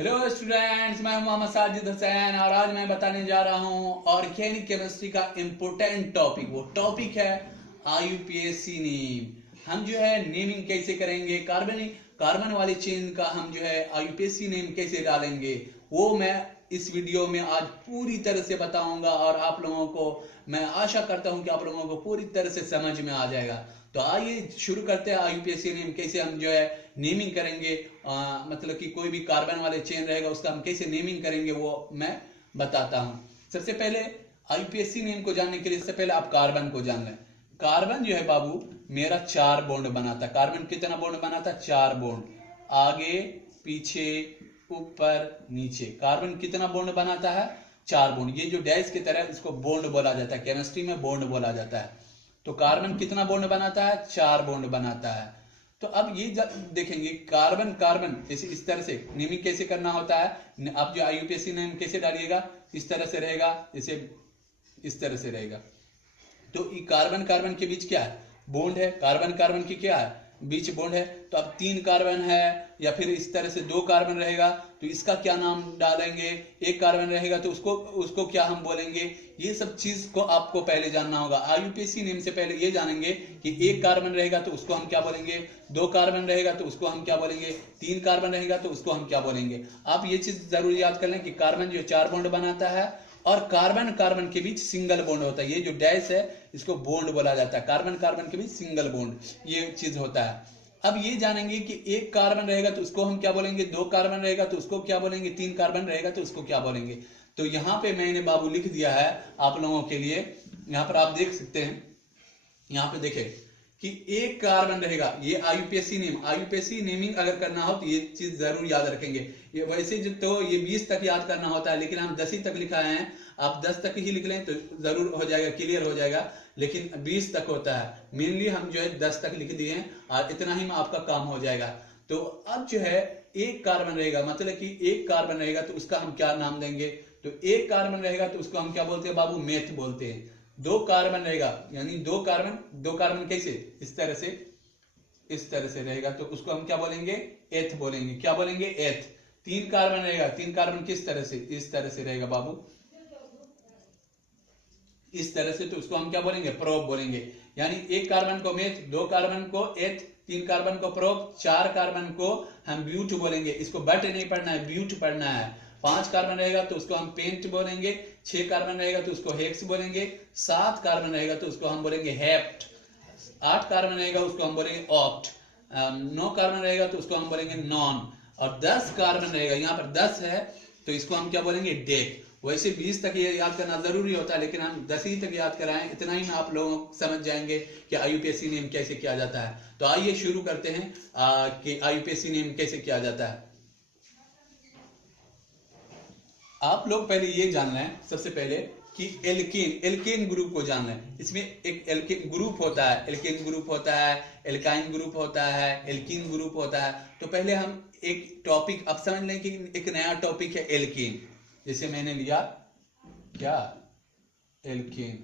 Hello students, मैं हूं मोहम्मद साजिद हुसैन और आज मैं बताने जा रहा हूं ऑर्गेनिक केमिस्ट्री का इम्पोर्टेंट टॉपिक। वो टॉपिक है आईयूपीएसी नेम। हम जो है नेमिंग कैसे करेंगे, कार्बन वाली चेन का हम जो है आईयूपीएसी नेम कैसे डालेंगे, वो मैं इस वीडियो में आज पूरी तरह से बताऊंगा और आप लोगों को मैं आशा करता हूं कि आप लोगों को पूरी तरह से समझ में आ जाएगा। तो आइए शुरू करते हैं आईयूपीएसी नेम कैसे हम जो है नेमिंग करेंगे। मतलब कि कोई भी कार्बन वाले चेन रहेगा उसका हम कैसे नेमिंग करेंगे वो मैं बताता हूं। सबसे पहले आईयूपीएसी नेम को जानने के लिए सबसे पहले आप कार्बन को जान लें। कार्बन जो है बाबू मेरा 4 बॉन्ड बनाता है। कार्बन कितना बॉन्ड बनाता है? 4 बॉन्ड, आगे पीछे ऊपर नीचे। कार्बन कितना बॉन्ड बनाता है? 4 बॉन्ड। ये जो डैश की तरह इसको बॉन्ड बोला जाता है, केमिस्ट्री में बॉन्ड बोला जाता है। तो कार्बन कितना बॉन्ड बनाता है? 4 बॉन्ड बनाता है। तो अब ये देखेंगे कार्बन कार्बन जैसे इस तरह से नेमिंग कैसे करना होता है। आप जो आईयूपीएसी नेम कैसे डालिएगा, इस तरह से रहेगा, जैसे इस तरह से रहेगा। तो ये कार्बन कार्बन के बीच क्या है? बॉन्ड है। कार्बन कार्बन की क्या है? बीच बॉन्ड है। तो अब 3 कार्बन है या फिर इस तरह से 2 कार्बन रहेगा तो इसका क्या नाम डालेंगे? एक कार्बन रहेगा तो उसको उसको क्या हम बोलेंगे? ये सब चीज को आपको पहले जानना होगा। आईयूपीएसी नेम से पहले ये जानेंगे कि 1 कार्बन रहेगा तो उसको हम क्या बोलेंगे, 2 कार्बन रहेगा तो उसको हम क्या बोलेंगे, 3 कार्बन रहेगा तो उसको हम क्या बोलेंगे। आप ये चीज जरूर याद कर लें कि कार्बन जो 4 बॉन्ड बनाता है और कार्बन कार्बन के बीच सिंगल बॉन्ड होता है। ये जो डैश है इसको बॉन्ड बोला जाता है। कार्बन कार्बन के बीच सिंगल बॉन्ड ये चीज होता है। अब ये जानेंगे कि 1 कार्बन रहेगा तो उसको हम क्या बोलेंगे, 2 कार्बन रहेगा तो उसको क्या बोलेंगे, 3 कार्बन रहेगा तो उसको क्या बोलेंगे। तो यहां पे मैंने बाबू लिख दिया है आप लोगों के लिए। यहां पर आप देख सकते हैं, यहां पे देखें कि 1 कार्बन रहेगा। ये आईयूपीएसी नेमिंग अगर करना हो तो ये चीज जरूर याद रखेंगे। ये वैसे जो तो ये 20 तक याद करना होता है, लेकिन हम 10 ही तक लिखा है। आप 10 तक ही लिख लें तो जरूर हो जाएगा, क्लियर हो जाएगा। लेकिन 20 तक होता है, मेनली हम जो है 10 तक लिख दिए हैं और इतना ही में आपका काम हो जाएगा। तो अब जो है 1 कार्बन रहेगा, मतलब कि 1 कार्बन रहेगा तो उसका हम क्या नाम देंगे। तो 1 कार्बन रहेगा तो उसको हम क्या बोलते हैं बाबू, मेथ बोलते हैं। 2 कार्बन रहेगा यानी 2 कार्बन कैसे, इस तरह से रहेगा तो उसको हम क्या बोलेंगे, एथ बोलेंगे। क्या बोलेंगे, एथ। 3 कार्बन रहेगा, 3 कार्बन किस तरह से, इस तरह से रहेगा बाबू, इस तरह से, तो उसको हम क्या बोलेंगे, प्रोप बोलेंगे। यानी 1 कार्बन को मेथ, 2 कार्बन को एथ, 3 कार्बन को प्रोप, 4 कार्बन को हम ब्यूट बोलेंगे। इसको बट नहीं पढ़ना है, ब्यूट पढ़ना है। 5 कार्बन रहेगा तो उसको हम पेंट बोलेंगे। 6 कार्बन रहेगा तो उसको हेक्स बोलेंगे। 7 कार्बन रहेगा तो उसको हम बोलेंगे हेप्ट। 8 कार्बन रहेगा उसको हम बोलेंगे ऑक्ट। 9 कार्बन रहेगा तो उसको हम बोलेंगे नॉन। और 10 कार्बन रहेगा, यहाँ पर 10 है तो इसको हम क्या बोलेंगे, डेक। वैसे 20 तक ये याद करना जरूरी होता है, लेकिन हम 10 ही तक याद कराएं, इतना ही में आप लोग समझ जाएंगे कि आईयूपीएसी नेम कैसे किया जाता है। तो आइए शुरू करते हैं कि आईयूपीएसी नेम कैसे किया जाता है। आप लोग पहले ये जान लें सबसे पहले कि एल्केन ग्रुप को जान लें। इसमें एक एल्केन ग्रुप होता है, एल्केन ग्रुप होता है, एल्काइन ग्रुप होता है, एल्कीन ग्रुप होता है। तो पहले हम एक टॉपिक अब समझ लें कि एक नया टॉपिक है एल्केन। जैसे मैंने लिया क्या, एल्केन।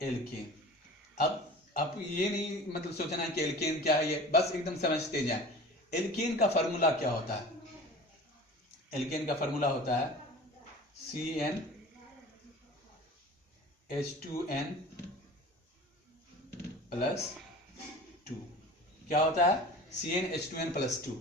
एल्केन। अब ये नहीं मतलब सोचना है कि एल्केन क्या है, ये बस एकदम समझते जाएं। एल्केन का फॉर्मूला क्या होता है? एल्केन का फॉर्मूला होता है CnH2n प्लस 2। क्या होता है? CnH2n plus 2।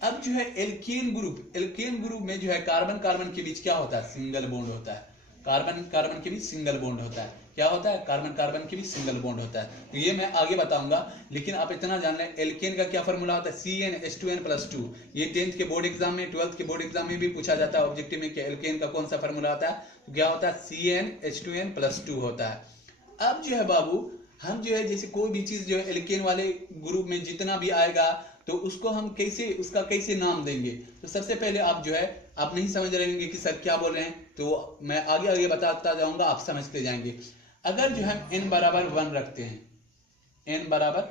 अब जो है एल्केन ग्रुप में जो है कार्बन कार्बन के बीच क्या होता है, सिंगल बॉन्ड होता है। कार्बन कार्बन के बीच सिंगल बॉन्ड होता है। क्या होता है? कार्बन कार्बन के बीच सिंगल बॉन्ड होता है। तो ये मैं आगे बताऊंगा, लेकिन आप इतना जान लें एल्केन का क्या फॉर्मूला होता है, CnH2n प्लस 2। ये 10th के बोर्ड एग्जाम में, 12th के बोर्ड एग्जाम में भी पूछा जाता है ऑब्जेक्टिव में कि एल्केन का कौन सा फॉर्मूला होता है। तो क्या होता है, CnH2n प्लस 2 होता है। अब जो है बाबू हम जो है जैसे कोई भी चीज जो है एल्केन वाले ग्रुप में जितना भी आएगा तो उसको हम कैसे, उसका कैसे नाम देंगे। तो सबसे पहले आप जो है, आप नहीं समझ रहे होंगे कि सर क्या बोल रहे हैं, तो मैं आगे आगे बताता जाऊंगा, आप समझते जाएंगे। अगर जो हम n बराबर 1 रखते हैं, n बराबर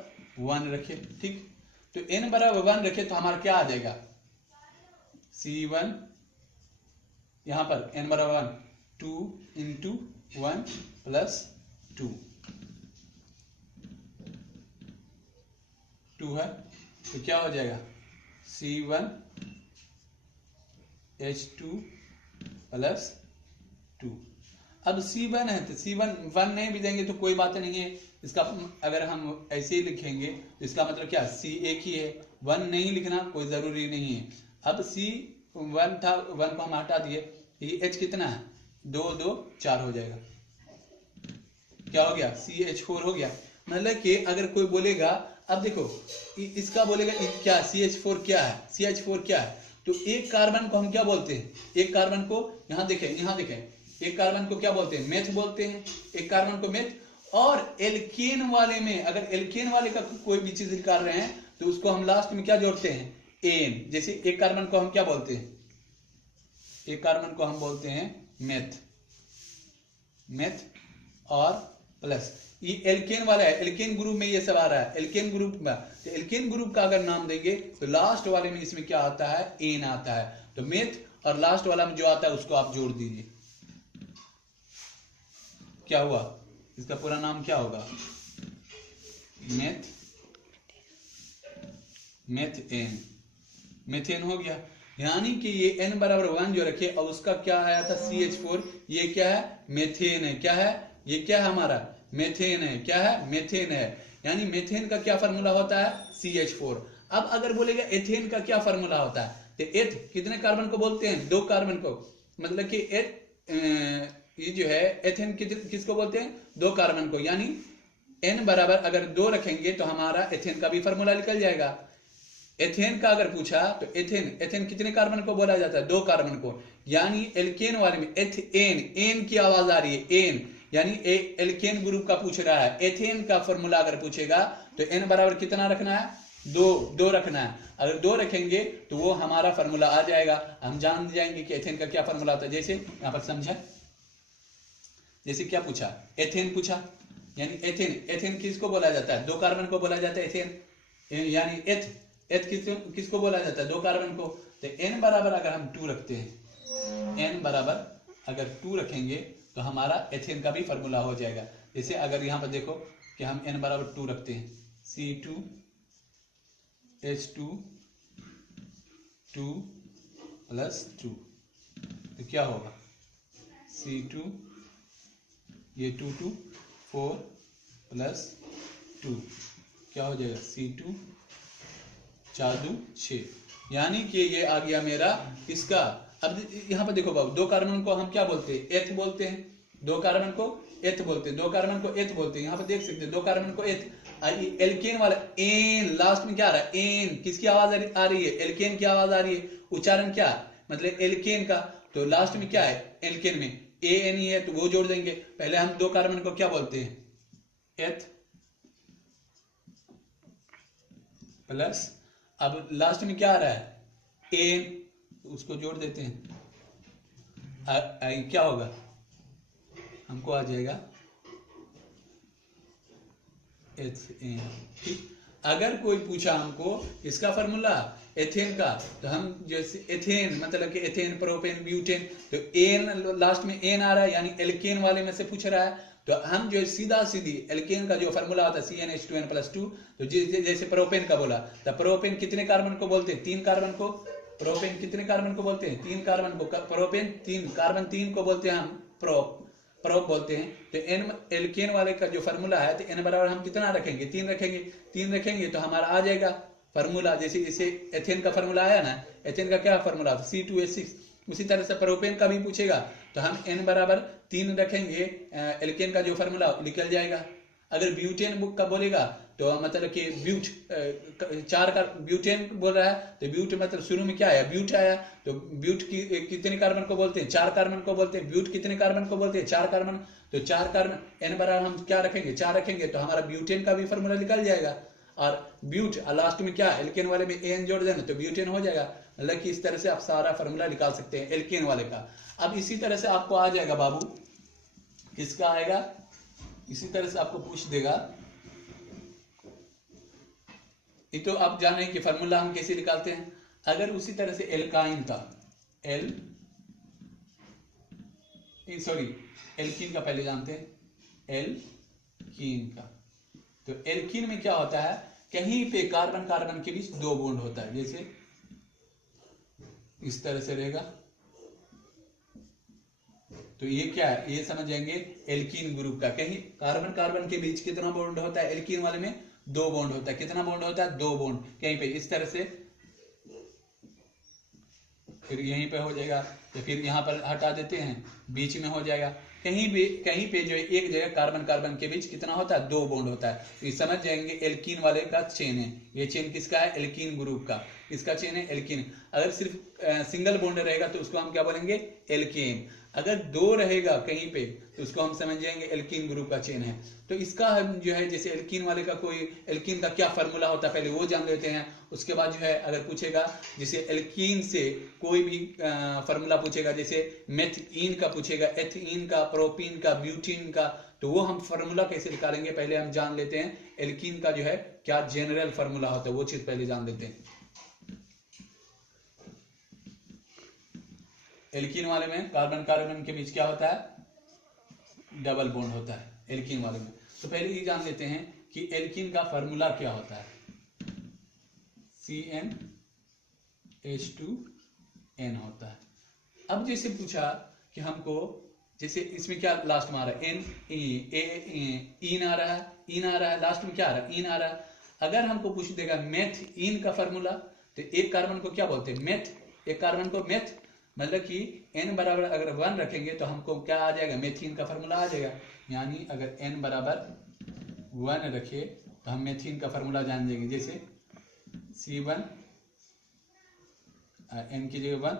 1 रखे, ठीक, तो n बराबर 1 रखे तो हमारा क्या आ जाएगा, C1। यहां पर n बराबर 1, 2 इंटू 1 प्लस 2। 2 है तो क्या हो जाएगा C1H2 प्लस 2। अब C1 है तो C1 1 नहीं भी देंगे तो कोई बात नहीं है, इसका अगर हम ऐसे ही लिखेंगे तो इसका मतलब क्या C एक ही है, 1 नहीं लिखना कोई जरूरी नहीं है। अब C1 था, 1 को हम हटा दिए, ये H कितना है 2 2 4 हो जाएगा, क्या हो गया CH4 हो गया। मतलब कि अगर कोई बोलेगा, अब देखो इसका बोलेगा क्या CH4 क्या है, CH4 क्या है, तो एक कार्बन को हम क्या बोलते हैं, एक कार्बन को यहाँ देखें एक कार्बन को क्या बोलते हैं मेथ बोलते हैं, एक कार्बन को मेथ। और एल्केन वाले में अगर एल्केन वाले का कोई भी चीज निकाल रहे हैं तो उसको हम लास्ट में क्या जोड़ते हैं एन। जैसे एक कार्बन को हम क्या बोलते हैं, एक कार्बन को हम बोलते हैं मेथ और प्लस, ये एल्केन वाला है, एल्केन ग्रुप में ये सब आ रहा है, एल्केन ग्रुप में। तो एल्केन ग्रुप का अगर नाम देंगे तो लास्ट वाले में इसमें क्या आता है एन आता है, तो मेथ और लास्ट वाला में जो आता है उसको आप जोड़ दीजिए, क्या हुआ, इसका पूरा नाम क्या होगा मेथेन हो गया। यानी कि ये n बराबर 1 जो रखे और उसका क्या आया था CH4, ये क्या है मेथेन है, क्या है ये क्या है हमारा मेथेन है, क्या है मेथेन है। यानी मेथेन का क्या फार्मूला होता है CH4। अब अगर बोलेगा एथेन का क्या फार्मूला होता है, तो एथ कितने कार्बन को बोलते हैं 2 कार्बन को, मतलब कि ये जो है एथेन किसको बोलते हैं 2 कार्बन को। यानी n बराबर अगर 2 रखेंगे तो हमारा एथेन का भी फार्मूला निकल जाएगा। एथेन का अगर पूछा तो एथेन कितने कार्बन को बोला जाता है 2 कार्बन को। यानी एल्केन वाले में एन की आवाज आ रही है एन, यानी एल्केन ग्रुप का पूछ रहा है। एथेन का फॉर्मूला अगर पूछेगा तो n बराबर कितना रखना है 2 रखना है। अगर 2 रखेंगे तो वो हमारा फॉर्मूला आ जाएगा, हम जान जाएंगे कि एथेन का क्या फॉर्मूला होता है। जैसे यहां पर समझा, जैसे क्या पूछा एथेन पूछा, यानी एथेन किसको बोला जाता है 2 कार्बन को बोला जाता है एथेन। यानी एथ किसको बोला जाता है 2 कार्बन को। तो n बराबर अगर हम 2 रखते हैं, n बराबर अगर 2 रखेंगे तो हमारा एथेन का भी फॉर्मूला हो जाएगा। जैसे अगर यहां पर देखो कि हम n बराबर 2 रखते हैं C2H2 2 प्लस 2 तो क्या होगा C2 ये 2 2 4 प्लस 2 क्या हो जाएगा C2 4 2 6। यानी कि ये आ गया मेरा इसका। अब यहां पर देखो बाबू 2 कार्बन को हम क्या बोलते हैं एथ बोलते हैं, 2 कार्बन को एथ बोलते हैं, 2 कार्बन को एथ बोलते हैं। यहां पर देख सकते हैं 2 कार्बन को एथ। एल्केन वाला एन लास्ट में क्या आ रहा है एन, किसकी आवाज आ रही है एल्केन की आवाज आ रही है, उच्चारण क्या मतलब एल्केन का। तो लास्ट में क्या है एल्केन में एन ही है तो वो जोड़ देंगे। पहले हम 2 कार्बन को क्या बोलते हैं एथ प्लस, अब लास्ट में क्या आ रहा है एन, उसको जोड़ देते हैं क्या होगा हमको आ जाएगा एथेन। ठीक, अगर कोई पूछा हमको इसका फॉर्मूला एथेन का तो हम जैसे एथेन मतलब कि एथेन प्रोपेन ब्यूटेन, तो एन लास्ट में एन आ रहा है यानी एल्केन वाले में से पूछ रहा है तो हम जो सीधा सीधी एल्केन का जो फॉर्मूला होता है CnH2n+2, तो जैसे प्रोपेन का बोला तो प्रोपेन कितने कार्बन को बोलते हैं 3 कार्बन को। प्रोपेन कितने कार्बन को बोलते हैं 3 कार्बन को। प्रोपेन 3 कार्बन 3 को बोलते हैं हम प्रोप बोलते हैं। तो एन एल्केन वाले का जो फॉर्मूला है तो एन बराबर हम कितना रखेंगे 3 रखेंगे तो हमारा आ जाएगा फॉर्मूला। जैसे इसे एथेन का फॉर्मूला आया ना, एथेन का क्या फॉर्मूला था C2H6। उसी तरह से प्रोपेन का भी पूछेगा तो हम n बराबर 3 रखेंगे, एल्केन का जो फॉर्मूला निकल जाएगा। अगर ब्यूटेन बुक का बोलेगा तो मतलब कि ब्यूट 4 का ब्यूटेन बोल रहा है तो ब्यूट मतलब शुरू में क्या आया ब्यूट आया, तो ब्यूट की कितने कार्बन को बोलते हैं 4 कार्बन को बोलते हैं। ब्यूट कितने कार्बन को बोलते हैं 4 कार्बन, तो 4 कार्बन n बराबर हम क्या रखेंगे 4 रखेंगे तो हमारा ब्यूटेन का भी फॉर्मूला निकल जाएगा। और ब्यूट लास्ट में क्या एल्केन वाले में एन जोड़ देना तो ब्यूटेन हो जाएगा। मतलब कि इस तरह से आप सारा फॉर्मूला निकाल सकते हैं एल्केन वाले का। अब इसी तरह से आपको आ जाएगा बाबू, किसका आएगा इसी तरह से आपको पूछ देगा। ये तो आप जान रहे हैं कि फॉर्मूला हम कैसे निकालते हैं। अगर उसी तरह से एल्काइन का एल्कीन का पहले जानते हैं एल्कीन का। तो एल्कीन में क्या होता है कहीं पे कार्बन कार्बन के बीच 2 बॉन्ड होता है, जैसे इस तरह से रहेगा, तो ये क्या है, ये समझ जाएंगे एल्कीन ग्रुप का। कहीं कार्बन कार्बन के बीच कितना बॉन्ड होता है, एल्कीन वाले में 2 बॉन्ड होता है। कितना बॉन्ड होता है, 2 बॉन्ड। कहीं पे इस तरह से, फिर यहीं पे हो जाएगा, तो फिर यहाँ पर हटा देते हैं, बीच में हो जाएगा। कहीं पे जो है एक जगह कार्बन कार्बन के बीच कितना होता है, 2 बॉन्ड होता है। तो ये समझ जाएंगे एल्कीन वाले का चेन है। ये चेन किसका है, एल्कीन ग्रुप का। किसका चेन है, एल्कीन। अगर सिर्फ सिंगल बॉन्ड रहेगा तो उसको हम क्या बोलेंगे, एल्केन। अगर 2 रहेगा कहीं पे तो उसको हम समझ जाएंगे एल्कीन ग्रुप का चेन है। तो इसका हम जो है, जैसे एल्कीन वाले का कोई एल्कीन का क्या फार्मूला होता है पहले वो जान लेते हैं। उसके बाद जो है अगर पूछेगा, जैसे एल्कीन से कोई भी फार्मूला पूछेगा, जैसे मेथिन का पूछेगा, एथीन का, प्रोपीन का, ब्यूटीन का, तो वो हम फार्मूला कैसे निकालेंगे पहले हम जान लेते हैं। एल्कीन का जो है क्या जनरल फार्मूला होता है वो चीज पहले जान लेते हैं। एल्कीन वाले में कार्बन कार्बन के बीच क्या होता है, डबल बॉन्ड होता है एल्कीन वाले में। तो पहले ये जान लेते हैं कि एल्कीन का फार्मूला क्या होता है, CnH2n होता है। अब जैसे पूछा कि हमको, जैसे इसमें क्या लास्ट में आ रहा है, इन आ रहा है, इन आ रहा है, लास्ट में क्या आ रहा है, इन आ रहा है। अगर हमको पूछ देगा मेथ इन का फार्मूला, तो एक कार्बन को क्या बोलते हैं, मेथ। एक कार्बन को मेथ, मतलब कि n बराबर अगर 1 रखेंगे तो हमको क्या आ जाएगा, मेथिन का फार्मूला आ जाएगा। यानी अगर n बराबर 1 रखे तो हम मेथिन का फार्मूला जान जाएंगे। जैसे C1 n की जगह 1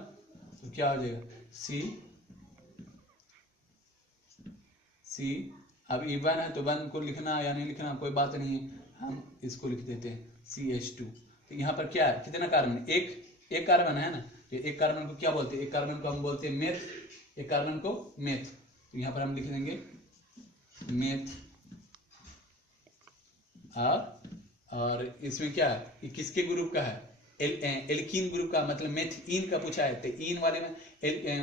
तो क्या हो जाएगा, C। अब E1 है तो 1 को लिखना या नहीं लिखना कोई बात नहीं है, हम इसको लिख देते हैं CH2। तो यहाँ पर क्या है, कितना कार्बन, एक कार्बन है ना। तो एक कार्बन को क्या बोलते हैं, एक कार्बन को हम बोलते हैं मेथ, एक कार्बन को मेथ। तो यहाँ पर हम लिख देंगे मेथ। और इसमें क्या है, ये किसके ग्रुप का है, एल्कीन ग्रुप का। मतलब मेथिन का पूछा है, तो इन वाले में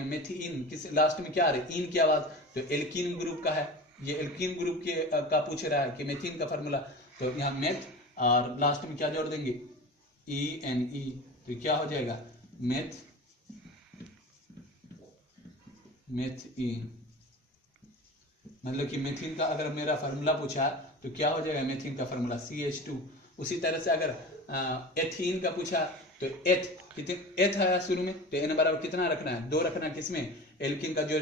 मेथिन किस लास्ट में क्या आ रहा है, इन की आवाज, तो एल्कीन ग्रुप का है। ये एल्कीन ग्रुप के का पूछ रहा है कि मेथिन का फार्मूला, तो यहाँ मेथ और लास्ट में क्या जोड़ देंगे, ENE। तो क्या हो जाएगा, मेथिन। मतलब कि मेथिन का अगर मेरा फार्मूला पूछा तो क्या हो जाएगा, मेथिन का फार्मूला CH2। उसी तरह से अगर एथीन का पूछा तो एथ है शुरू में, तो n बराबर कितना रखना है, 2 रखना है। किसमें, एल्कीन का जो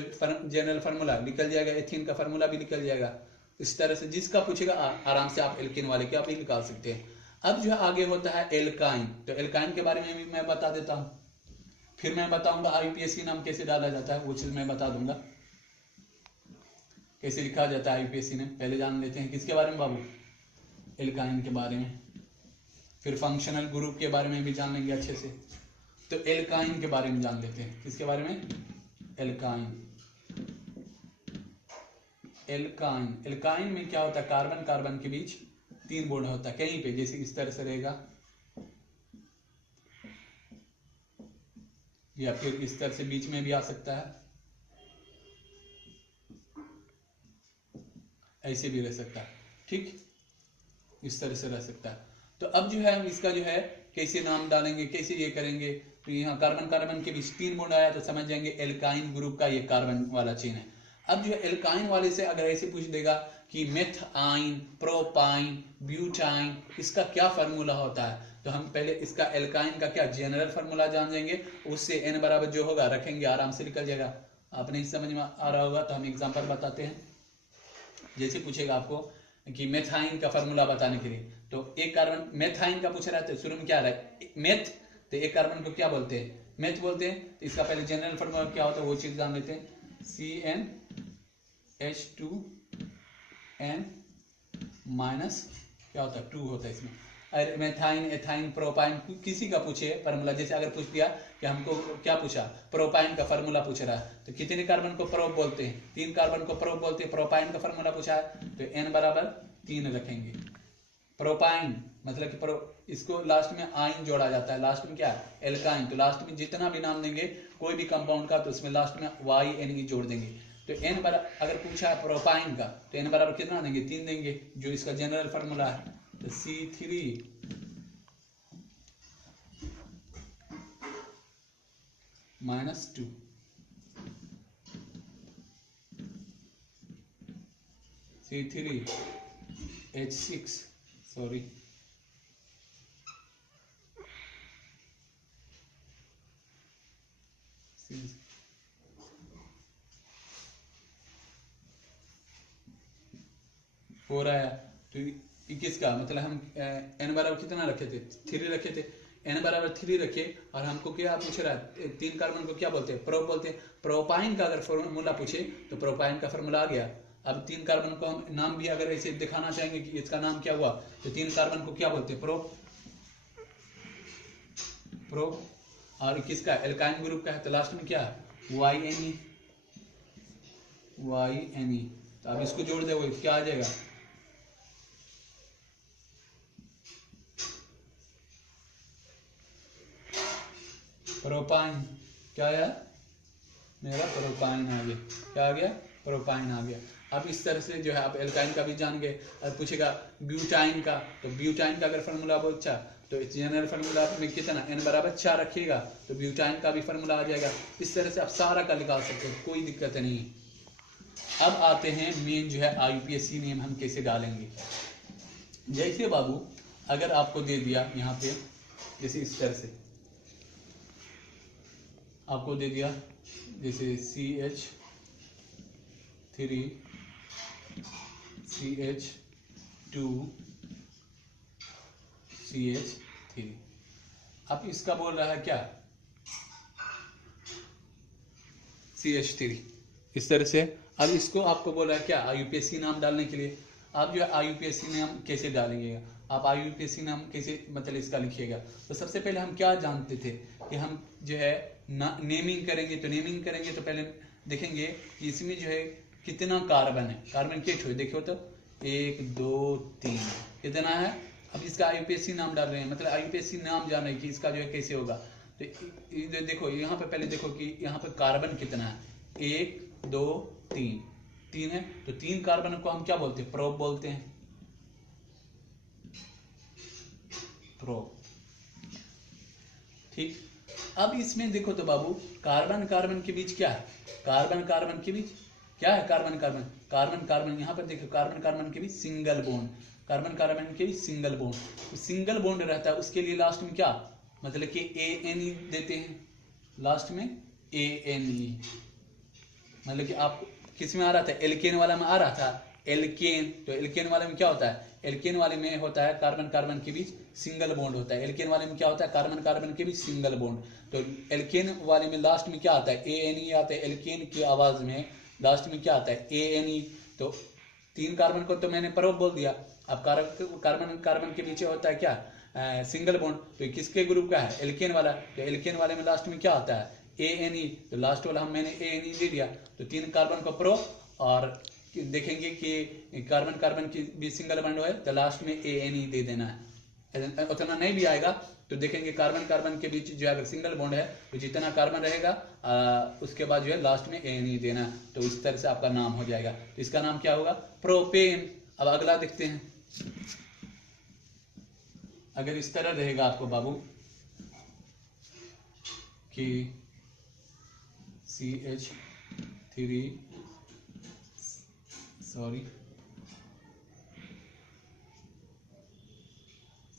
जनरल फार्मूला निकल जाएगा, एथीन का फार्मूला भी निकल जाएगा। इस तरह से जिसका पूछेगा आराम से आप एल्कीन वाले के आप ही निकाल सकते हैं। अब जो है आगे होता है एल्काइन। तो एल्काइन के बारे में भी मैं बता देता हूँ, फिर मैं बताऊंगा IUPAC नाम कैसे डाला जाता है, वो चीज मैं बता दूंगा, कैसे लिखा जाता है IUPAC ने। पहले जान लेते हैं किसके बारे में बाबू, एल्काइन के बारे में। फिर फंक्शनल ग्रुप के बारे में भी जान लेंगे अच्छे से। तो एल्काइन के बारे में जान लेते हैं, किसके बारे में, एल्काइन। एल्काइन में क्या होता है, कार्बन कार्बन के बीच 3 बॉन्ड होता है कहीं पे, जैसे इस तरह से रहेगा, या फिर इस तरह से बीच में भी आ सकता है, ऐसे भी रह सकता है, ठीक, इस तरह से रह सकता है। तो अब जो है हम इसका जो है कैसे नाम डालेंगे, कैसे ये करेंगे। तो यहाँ कार्बन कार्बन के बीच 3 बॉन्ड आया तो समझ जाएंगे एल्काइन ग्रुप का ये कार्बन वाला चेन है। अब जो है एल्काइन वाले से अगर ऐसे पूछ देगा कि मेथाइन, प्रोपाइन, ब्यूटाइन, इसका क्या फार्मूला होता है, तो हम पहले इसका एल्काइन का क्या जनरल फार्मूला जान जाएंगे। उससे n बराबर जो होगा रखेंगे, आराम से निकल जाएगा। आपने इस समझ में आ रहा होगा तो हम एग्जांपल बताते हैं। जैसे पूछेगा आपको कि मेथाइन का फार्मूला बताने के लिए, तो एक कार्बन मेथाइन का पूछ रहा है तो शुरू में क्या आ रहा है, मेथ। तो एक कार्बन को क्या बोलते हैं, मेथ बोलते हैं। तो इसका पहले जनरल फार्मूला क्या होता है वो चीज जान लेते हैं, CnH2n माइनस क्या होता है, 2 होता है इसमें। अरे मेथाइन, एथाइन, प्रोपाइन किसी का पूछे फार्मूला, जैसे अगर पूछ दिया कि हमको क्या पूछा, प्रोपाइन का फार्मूला पूछ रहा है, तो कितने कार्बन को प्रोप बोलते हैं, 3 कार्बन को प्रोप बोलते हैं। प्रोपाइन का फार्मूला पूछा है तो n बराबर 3 रखेंगे। प्रोपाइन मतलब कि इसको लास्ट में आइन जोड़ा जाता है, लास्ट में क्या है, एल्काइन। तो लास्ट में जितना भी नाम देंगे कोई भी कंपाउंड का, तो उसमें लास्ट में YNE जोड़ देंगे। तो n बराबर अगर पूछा है प्रोपाइन का तो n बराबर कितना देंगे, 3 देंगे, जो इसका जनरल फार्मूला है। तो C3 -2 C3H6 सॉरी फोर आया। तो 21 का मतलब हम n बराबर कितना रखे थे, 3 रखे थे, n बराबर 3 रखे और हमको क्या पूछ रहा है, 3 कार्बन को क्या बोलते हैं, प्रो बोलते हैं। प्रोपाइन का अगर फॉर्मूला पूछे तो प्रोपाइन का फॉर्मूला आ गया। अब 3 कार्बन को हम नाम भी अगर ऐसे दिखाना चाहेंगे कि इसका नाम क्या हुआ, तो 3 कार्बन को क्या बोलते हैं, प्रो। और किसका एल्काइन ग्रुप का है तो लास्ट में क्या है, YNE। तो अब इसको जोड़ दे क्या आ जाएगा, प्रोपाइन। क्या आया मेरा, प्रोपाइन आ गया। क्या आ गया, प्रोपाइन आ गया। अब इस तरह से जो है आप एल्काइन का भी जान गए। और पूछेगा ब्यूटाइन का, तो ब्यूटाइन का अगर फॉर्मूला बोलता तो जनरल फार्मूला में कितना n बराबर 4 रखिएगा तो ब्यूटाइन का भी फार्मूला आ जाएगा। इस तरह से आप सारा का निकाल सकते हो, कोई दिक्कत नहीं। अब आते हैं मेन जो है IUPAC नेम हम कैसे डालेंगे। जैसे बाबू अगर आपको दे दिया यहाँ पे, जैसे इस तरह से आपको दे दिया, जैसे CH3 CH2 CH3, अब इसका बोल रहा है क्या, CH3 इस तरह से। अब इसको आपको बोल रहा है क्या, IUPAC नाम डालने के लिए। आप जो है IUPAC नाम कैसे डालेंगे, आप IUPAC नाम कैसे मतलब इसका लिखिएगा। तो सबसे पहले हम क्या जानते थे कि हम जो है नेमिंग करेंगे। तो नेमिंग करेंगे तो पहले देखेंगे कि इसमें जो है कितना कार्बन है, कार्बन कितने हुए देखो तो 1 2 3 कितना है। अब इसका IUPAC नाम डाल रहे हैं, मतलब IUPAC नाम जान रहे कि इसका जो है कैसे होगा। तो देखो यहाँ पे पहले देखो कि यहाँ पे कार्बन कितना है, 1 2 3 है। तो 3 कार्बन को हम क्या बोलते हैं, प्रोप बोलते हैं, प्रोप। ठीक। अब इसमें देखो तो बाबू कार्बन कार्बन के बीच क्या है, कार्बन कार्बन के बीच क्या है, कार्बन कार्बन कार्बन कार्बन। यहाँ पर देखो कार्बन कार्बन के बीच सिंगल बॉन्ड, कार्बन कार्बन के बीच सिंगल बॉन्ड। तो सिंगल बॉन्ड रहता है, उसके लिए लास्ट में क्या मतलब कि ANE देते हैं, लास्ट में ANE। मतलब कि आप किस में आ रहा था, एल्केन वाला में आ रहा था, एल्केन। तो एल्केन वाले में क्या होता है, एल्केन वाले में होता है कार्बन कार्बन के बीच सिंगल बॉन्ड होता है। एल्केन वाले में क्या होता है, कार्बन कार्बन के बीच सिंगल बॉन्ड। तो एल्केन वाले में लास्ट में क्या आता है, ANE आता है। एल्केन की आवाज में लास्ट में क्या आता है, ANE। तो 3 कार्बन को तो मैंने प्रोप बोल दिया। अब कार्बन कार्बन के पीछे होता है क्या, सिंगल बॉन्ड। तो किसके ग्रुप का है, एल्केन वाला। तो एल्केन वाले में लास्ट में क्या आता है, ANE। तो लास्ट वाला हम मैंने ANE दे दिया। तो 3 कार्बन को प्रोप, और देखेंगे कि कार्बन कार्बन की भी सिंगल बॉन्ड है तो लास्ट में ANE दे देना है। उतना नहीं भी आएगा तो देखेंगे कार्बन कार्बन के बीच जो अगर सिंगल बॉन्ड है तो जितना कार्बन रहेगा उसके बाद जो है लास्ट में ANE देना। तो इस तरह से आपका नाम हो जाएगा। तो इसका नाम क्या होगा, प्रोपेन। अब अगला देखते हैं। अगर इस तरह रहेगा आपको बाबू कि CH3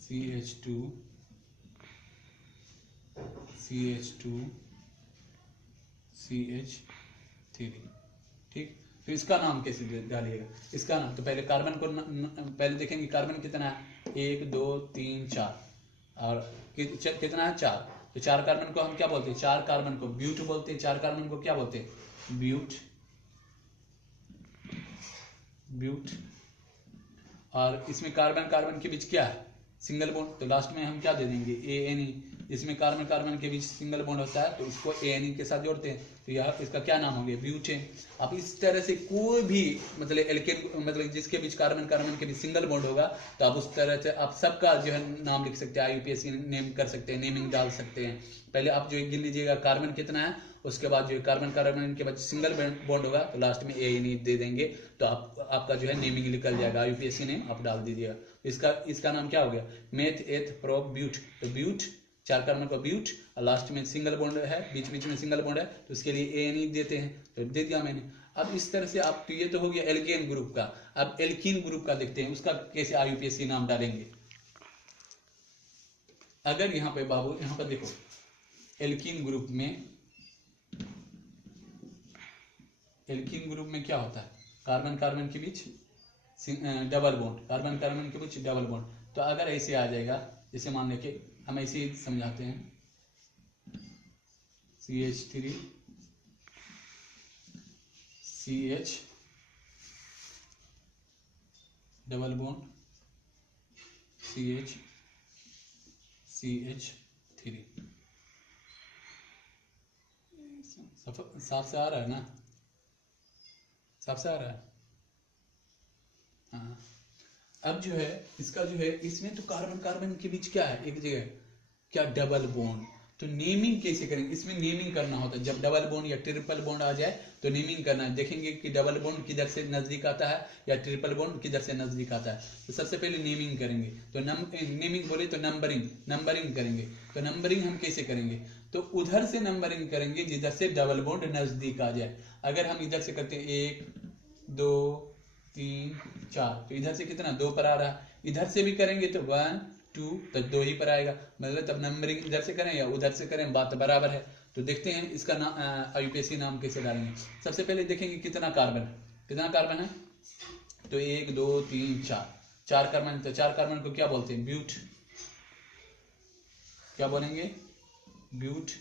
CH2 CH3। ठीक। तो इसका नाम कैसे डालिएगा, इसका नाम तो पहले कार्बन को पहले देखेंगे कार्बन कितना है, 1 2 3 4 और कितना है 4। तो 4 कार्बन को हम क्या बोलते हैं, 4 कार्बन को ब्यूट बोलते हैं। 4 कार्बन को क्या बोलते हैं, ब्यूट। और इसमें कार्बन कार्बन के बीच क्या है, सिंगल बॉन्ड। तो लास्ट में हम क्या दे देंगे, ANE। इसमें कार्बन कार्बन के बीच सिंगल बॉन्ड होता है तो इसको ANE के साथ जोड़ते हैं। तो यह इसका क्या नाम हो गया, ब्यूटेन। अब इस तरह से कोई भी मतलब एल्केन मतलब जिसके बीच कार्बन कार्बन के बीच सिंगल बॉन्ड होगा तो आप उस तरह से आप सबका जो है नाम लिख सकते हैं, IUPAC नेम कर सकते हैं, नेमिंग डाल सकते हैं। पहले आप जो गिन लीजिएगा कार्बन कितना है, उसके बाद जो कार्बन कार्बन के बाद सिंगल बॉन्ड होगा तो लास्ट में ANE दे देंगे। तो आपका जो है नेमिंग निकल जाएगा, IUPAC नेम आप डाल दीजिएगा। इसका नाम क्या हो गया, मेथ एथ प्रोप ब्यूट। तो ब्यूट 4 कार्बन का ब्यूट, और लास्ट में सिंगल बॉन्ड है, बीच बीच में सिंगल बॉन्ड है, तो इसके लिए ANE देते हैं, तो दे दिया मैंने। अब इस तरह से आप, तो ये तो हो गया एल्केन ग्रुप का। अब एल्कीन ग्रुप का देखते हैं, उसका कैसे IUPAC नाम डालेंगे। अगर यहाँ पे बाबू, यहाँ पर देखो, एल्कीन ग्रुप में क्या होता है, कार्बन कार्बन के बीच डबल बॉन्ड, कार्बन कार्बन के बीच डबल बॉन्ड। तो अगर ऐसे आ जाएगा, जैसे मान लें कि हम ऐसे ही समझाते हैं, CH3 CH double bond CH CH3। साफ से आ रहा है ना, साफ से आ रहा है। हाँ, अब जो है इसका जो है, इसमें तो कार्बन कार्बन के बीच क्या है, एक जगह क्या डबल बॉन्ड। तो नेमिंग कैसे करेंगे, इसमें नेमिंग करना होता है। जब डबल बॉन्ड या ट्रिपल बॉन्ड आ जाए तो नेमिंग करना है। देखेंगे कि डबल बॉन्ड किधर से नजदीक आता है या ट्रिपल बॉन्ड किधर से नजदीक आता है। तो सबसे पहले नेमिंग करेंगे। तो नेमिंग बोले तो नंबरिंग करेंगे। तो नंबरिंग हम कैसे करेंगे, तो उधर से नंबरिंग करेंगे जिधर से डबल बॉन्ड नजदीक आ जाए। अगर हम इधर से करते हैं 1 2 3 4, तो इधर से कितना 2 पर आ रहा है। इधर से भी करेंगे तो 1 2, तो 2 ही पर आएगा। मतलब तब नंबरिंग इधर से करें या उधर से करें, बात बराबर है। तो देखते हैं इसका नाम IUPAC नाम कैसे डालेंगे। सबसे पहले देखेंगे कितना कार्बन है। तो 1 2 3 4 कार्बन। तो 4 कार्बन को क्या बोलते हैं, ब्यूट। क्या बोलेंगे, ब्यूट।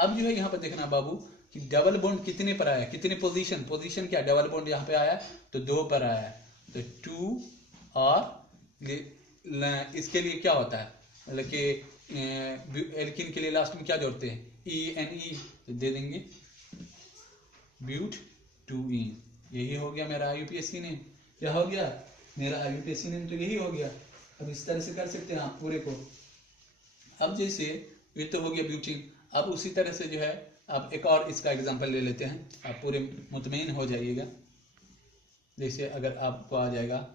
अब जो है यहाँ पर देखना बाबू कि डबल बॉन्ड कितने पर आया, कितने पोजीशन क्या, डबल बॉन्ड यहाँ पे आया तो 2 पर आया है। तो 2, और इसके लिए क्या होता है, मतलब कि एल्किन के लिए लास्ट में क्या जोड़ते हैं, ENE, तो दे देंगे ब्यूट 2ene। यही हो गया मेरा IUPAC नेम। क्या हो गया मेरा IUPAC नेम, तो यही हो गया। अब इस तरह से कर सकते हैं आप पूरे को। अब जैसे ये तो हो गया ब्यूटीन। अब उसी तरह से जो है, आप एक और इसका एग्जांपल ले लेते हैं, आप पूरे मुतमईन हो जाइएगा। जैसे अगर आपको आ जाएगा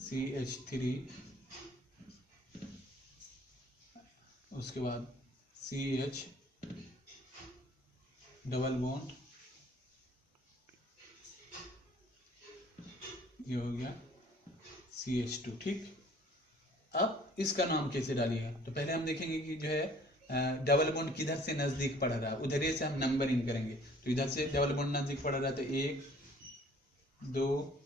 CH3, उसके बाद CH डबल बॉन्ड, ये हो गया CH2, ठीक। अब इसका नाम कैसे डालिएगा, तो पहले हम देखेंगे कि जो है डबल बॉन्ड किधर से नजदीक पड़ रहा है, उधर से हम नंबरिंग करेंगे। तो इधर से डबल बॉन्ड नजदीक पड़ रहा है, तो 1 2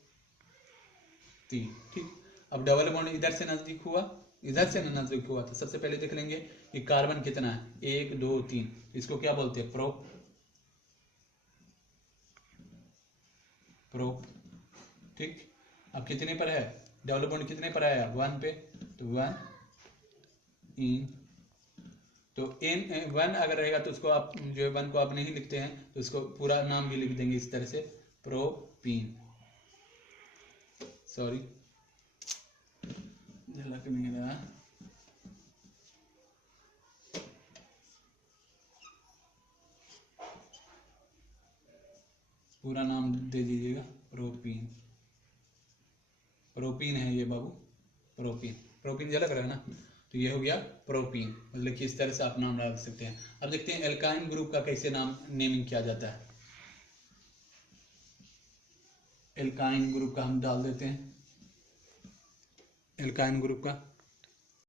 3, ठीक। अब डबल बॉन्ड इधर से नजदीक हुआ, इधर से नजदीक हुआ, तो सबसे पहले देख लेंगे कि कार्बन कितना है, 1 2 3। इसको क्या बोलते हैं, प्रोप, ठीक। अब कितने पर है, डबल बॉन्ड कितने पर आया, 1 पे, तो 1 इन। तो N 1 अगर रहेगा तो उसको आप जो है 1 को आप नहीं लिखते हैं, तो उसको पूरा नाम भी लिख देंगे इस तरह से, प्रोपीन। सॉरी, झलक नहीं रहा, पूरा नाम दे दीजिएगा, प्रोपीन है ये बाबू, प्रोपीन झलक रहा है ना। तो ये हो गया प्रोपीन, मतलब कि इस तरह से आप नाम डाल सकते हैं। अब देखते हैं एल्काइन ग्रुप का कैसे नेमिंग किया जाता है। एल्काइन ग्रुप का हम डाल देते हैं, एल्काइन ग्रुप का